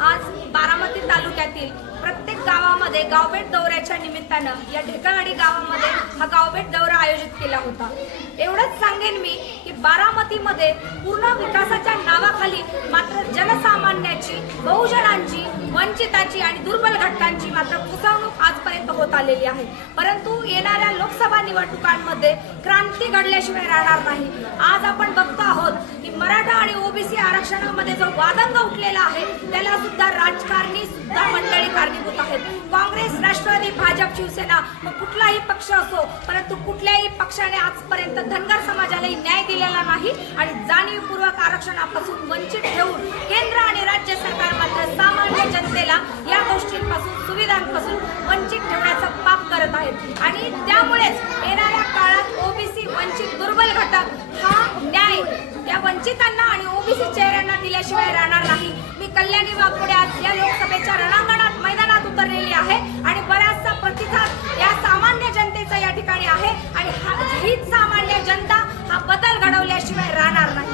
आज बारामती तालुक्यातील प्रत्येक गावामध्ये गावभेट दौऱ्याच्या निमित्तानं या ढेकळवाडी गावामध्ये हा गावभेट दौरा आयोजित केला होता. एवढंच सांगेन मी की बारामतीमध्ये पूर्ण विकासाच्या नावाखाली मात्र जनसामान्याची बहुजनांची वंचिताची आणि दुर्बल घटकांची मात्र फसवणूक आजपर्यंत होत आलेली आहे. परंतु येणाऱ्या लोकसभा निवडणुकांमध्ये क्रांती घडल्याशिवाय राहणार नाही. आज आपण बघतो आहोत की मराठा आणि आरक्षणामध्ये जो वादंग उठलेला आहे त्याला सुद्धा राजकारणी सुद्धा मंडळी कारणीभूत आहेत. काँग्रेस राष्ट्रवादी भाजप शिवसेना मग कुठलाही पक्ष असो परंतु कुठल्याही पक्षाने आजपर्यंत धनगर समाजालाही न्याय दिलेला नाही आणि जाणीवपूर्वक आरक्षणापासून वंचित ठेवून केंद्र आणि राज्य सरकार मात्र सामान्य जनतेला या गोष्टींपासून सुविधांपासून वंचित ठेवण्याचं पाप करत आहेत. आणि त्यामुळेच येणाऱ्या काळात ओबीसी वंचित दुर्बल घटक हा न्याय केल्याशिवाय राहणार नाही. मी कल्याणी वाघपुडे आज या लोकसभेच्या रणांगणात मैदानात उतरलेली आहे आणि बराचसा प्रतिसाद या सामान्य जनतेचा या ठिकाणी आहे. आणि हीच सामान्य जनता हा बदल घडवल्याशिवाय राहणार नाही.